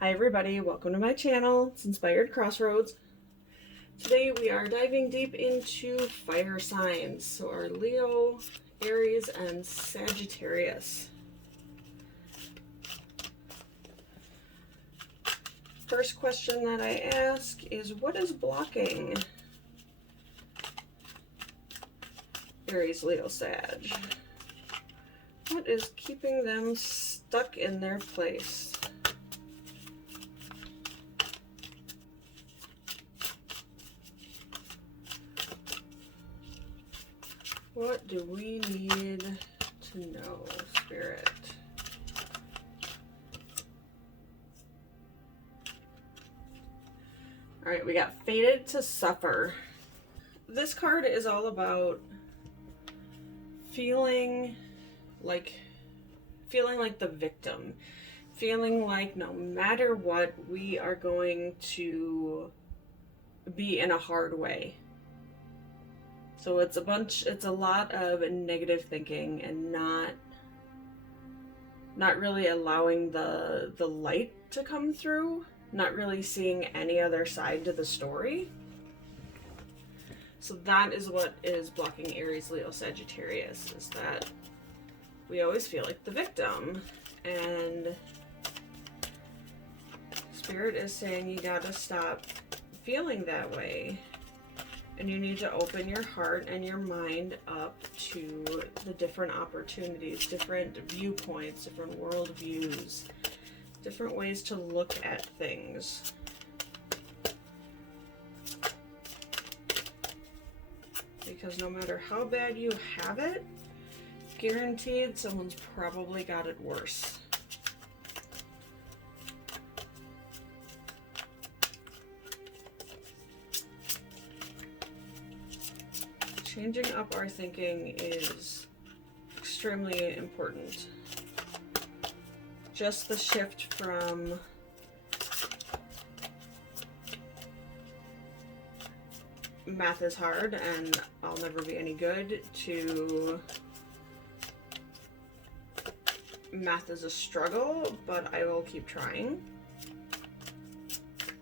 Hi everybody, welcome to my channel. It's Inspired Crossroads. Today we are diving deep into fire signs. So our Leo, Aries, and Sagittarius. First question that I ask is, what is blocking Aries, Leo, Sag? What is keeping them stuck in their place? What do we need to know, Spirit? All right, we got Fated to Suffer. This card is all about feeling like the victim. Feeling like no matter what, we are going to be in a hard way. So it's a lot of negative thinking and not really allowing the light to come through, not really seeing any other side to the story. So that is what is blocking Aries, Leo, Sagittarius, is that we always feel like the victim. And Spirit is saying you gotta stop feeling that way. And you need to open your heart and your mind up to the different opportunities, different viewpoints, different worldviews, different ways to look at things. Because no matter how bad you have it, guaranteed someone's probably got it worse. Changing up our thinking is extremely important. Just the shift from math is hard and I'll never be any good to math is a struggle, but I will keep trying,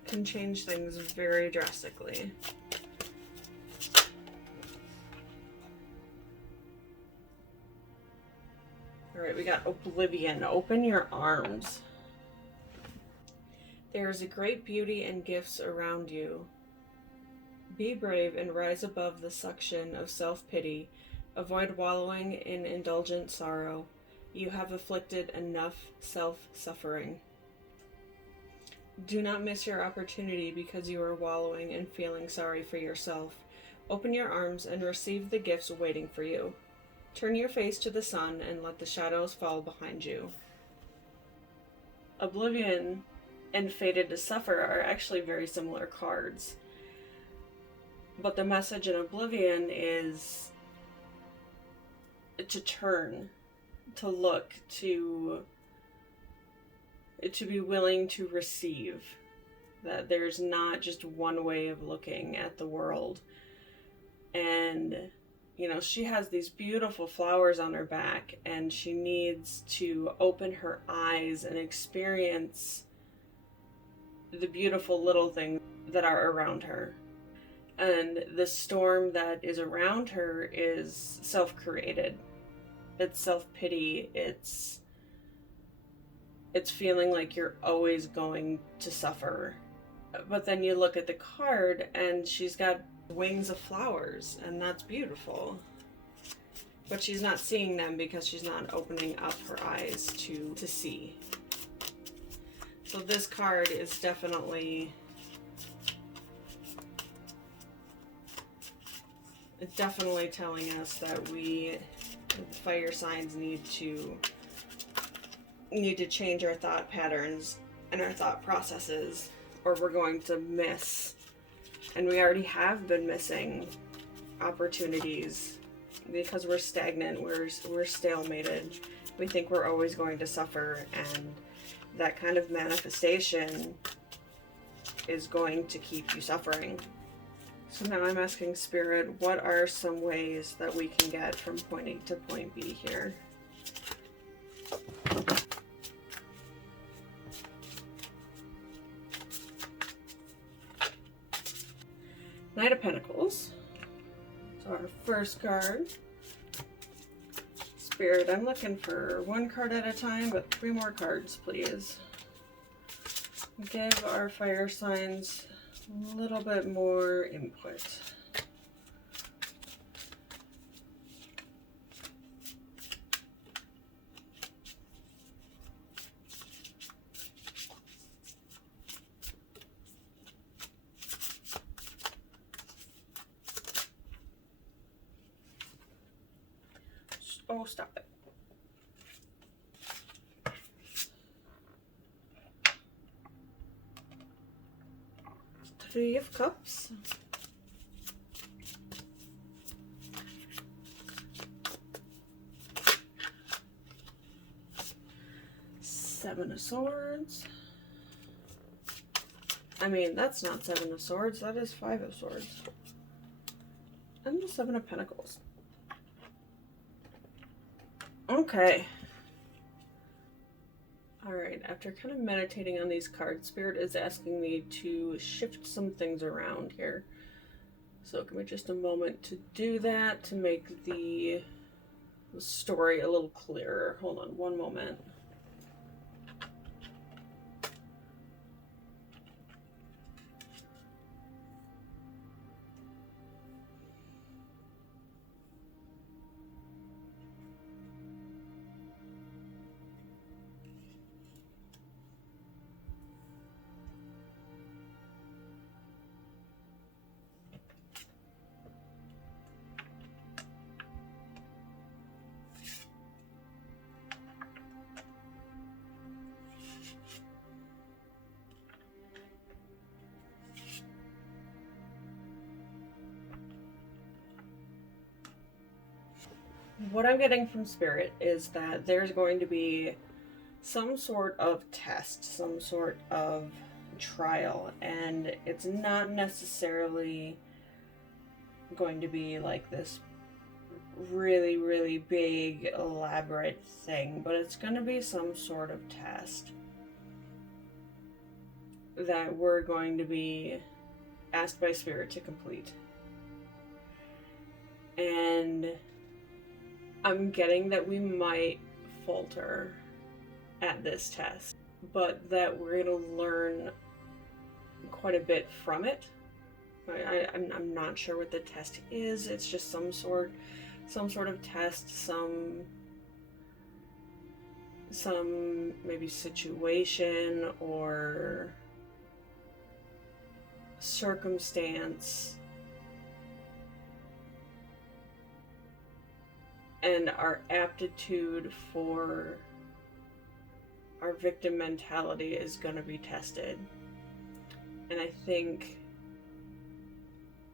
can change things very drastically. All right, we got Oblivion. Open your arms. There is a great beauty and gifts around you. Be brave and rise above the suction of self-pity. Avoid wallowing in indulgent sorrow. You have afflicted enough self-suffering. Do not miss your opportunity because you are wallowing and feeling sorry for yourself. Open your arms and receive the gifts waiting for you. Turn your face to the sun and let the shadows fall behind you. Oblivion and Fated to Suffer are actually very similar cards. But the message in Oblivion is to turn, to look, to be willing to receive. That there's not just one way of looking at the world. And you know, she has these beautiful flowers on her back and she needs to open her eyes and experience the beautiful little things that are around her. And the storm that is around her is self-created. It's self-pity. It's feeling like you're always going to suffer. But then you look at the card and she's got wings of flowers, and that's beautiful, but she's not seeing them because she's not opening up her eyes to see. So this card is definitely telling us that the fire signs need to change our thought patterns and our thought processes, or we're going to miss. And we already have been missing opportunities because we're stagnant, we're stalemated. We think we're always going to suffer, and that kind of manifestation is going to keep you suffering. So now I'm asking Spirit, what are some ways that we can get from point A to point B here? Knight of Pentacles. So our first card. Spirit, I'm looking for one card at a time, but 3 more cards, please. Give our fire signs a little bit more input. Oh, stop it. Three of Cups. Seven of Swords. I mean, that's not Seven of Swords, that is Five of Swords. And the Seven of Pentacles. Okay. Alright, after kind of meditating on these cards, Spirit is asking me to shift some things around here. So give me just a moment to do that, to make the story a little clearer. Hold on one moment. What I'm getting from Spirit is that there's going to be some sort of test, some sort of trial, and it's not necessarily going to be like this really, really big, elaborate thing, but it's going to be some sort of test that we're going to be asked by Spirit to complete. And I'm getting that we might falter at this test, but that we're going to learn quite a bit from it. I'm not sure what the test is. It's just some sort of test, some maybe situation or circumstance. And our aptitude for our victim mentality is going to be tested. And I think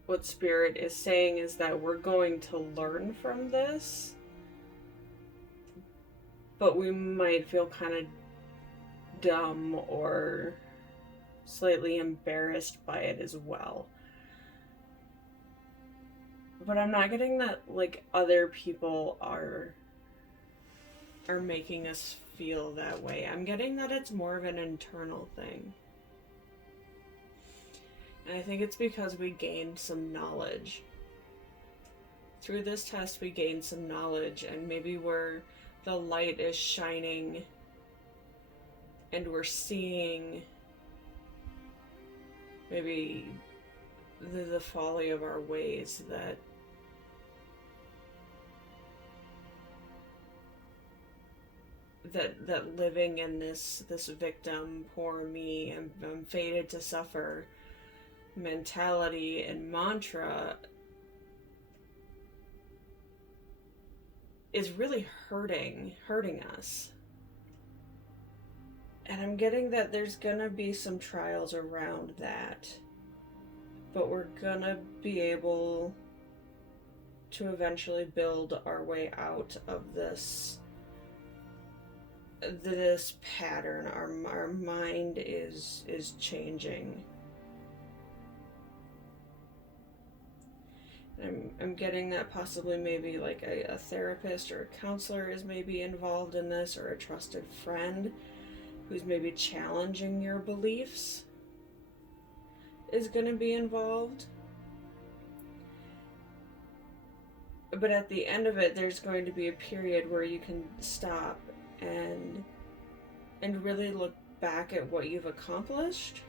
what Spirit is saying is that we're going to learn from this, but we might feel kind of dumb or slightly embarrassed by it as well. But I'm not getting that like other people are making us feel that way. I'm getting that it's more of an internal thing. And I think it's because we gained some knowledge. Through this test we gained some knowledge, and maybe where the light is shining and we're seeing maybe the folly of our ways, that living in this victim, poor me, I'm fated to suffer mentality and mantra is really hurting us. And I'm getting that there's gonna be some trials around that, but we're gonna be able to eventually build our way out of this pattern. Our mind is changing. I'm getting that possibly maybe like a therapist or a counselor is maybe involved in this, or a trusted friend who's maybe challenging your beliefs is going to be involved. But at the end of it, there's going to be a period where you can stop and really look back at what you've accomplished,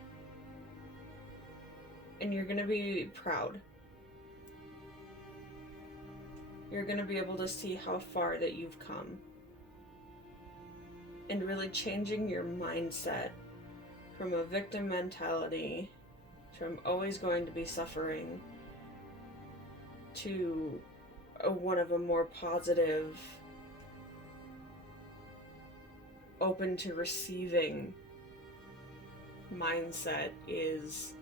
and you're going to be proud. You're going to be able to see how far that you've come, and really changing your mindset from a victim mentality, from always going to be suffering, to one of a more positive, open to receiving mindset is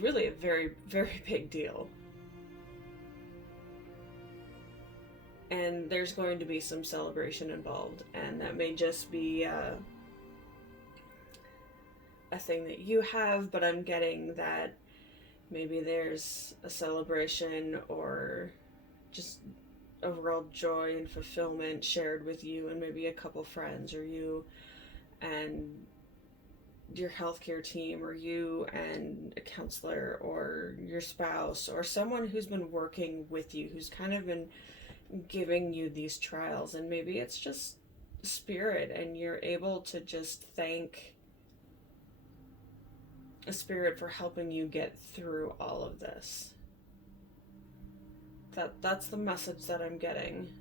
really a very, very big deal. And there's going to be some celebration involved, and that may just be a thing that you have, but I'm getting that maybe there's a celebration or just overall joy and fulfillment shared with you and maybe a couple friends, or you and your healthcare team, or you and a counselor, or your spouse, or someone who's been working with you, who's kind of been giving you these trials. And maybe it's just spirit, and you're able to just thank a spirit for helping you get through all of this. That's the message that I'm getting,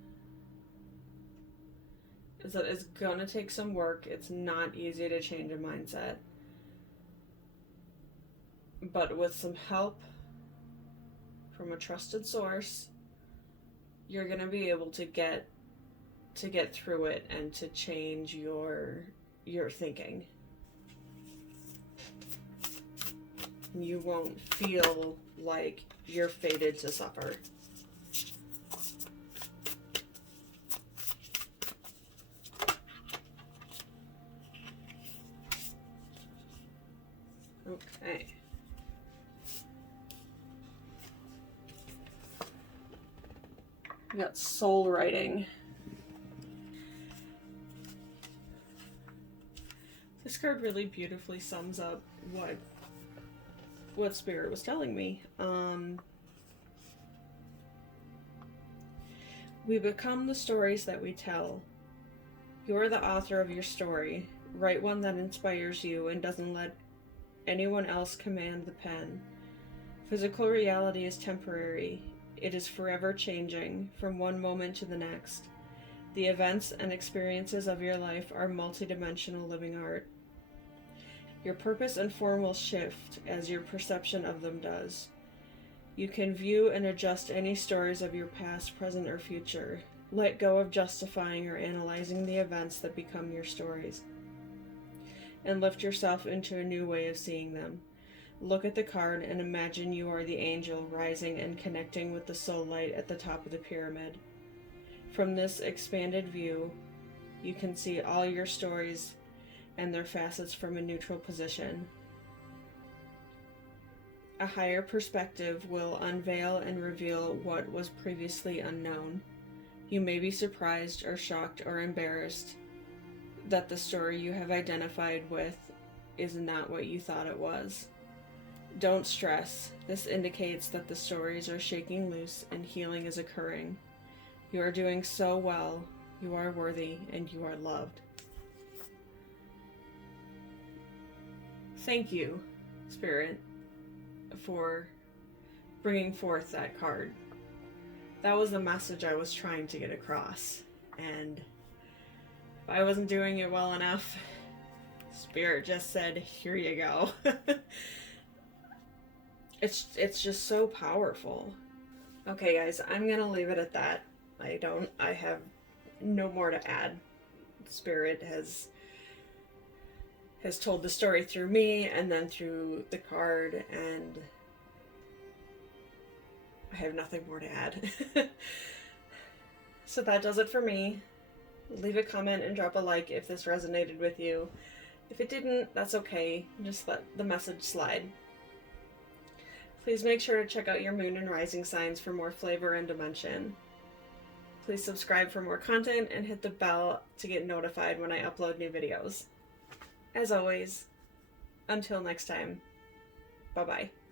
is that it's gonna take some work. It's not easy to change a mindset, but with some help from a trusted source, you're gonna be able to get through it and to change your thinking. You won't feel like you're fated to suffer. Okay. We got soul writing. This card really beautifully sums up what Spirit was telling me. We become the stories that we tell. You're the author of your story. Write one that inspires you and doesn't let anyone else command the pen. Physical reality is temporary. It is forever changing from one moment to the next. The events and experiences of your life are multidimensional living art. Your purpose and form will shift as your perception of them does. You can view and adjust any stories of your past, present, or future. Let go of justifying or analyzing the events that become your stories, and lift yourself into a new way of seeing them. Look at the card and imagine you are the angel rising and connecting with the soul light at the top of the pyramid. From this expanded view, you can see all your stories and their facets from a neutral position. A higher perspective will unveil and reveal what was previously unknown. You may be surprised or shocked or embarrassed that the story you have identified with is not what you thought it was. Don't stress. This indicates that the stories are shaking loose and healing is occurring. You are doing so well. You are worthy and you are loved. Thank you, Spirit, for bringing forth that card. That was the message I was trying to get across. And if I wasn't doing it well enough, Spirit just said, here you go. It's just so powerful. Okay, guys, I'm gonna leave it at that. I have no more to add. Spirit has told the story through me and then through the card, and I have nothing more to add. So that does it for me. Leave a comment and drop a like if this resonated with you. If it didn't, that's okay. Just let the message slide. Please make sure to check out your moon and rising signs for more flavor and dimension. Please subscribe for more content and hit the bell to get notified when I upload new videos. As always, until next time, bye-bye.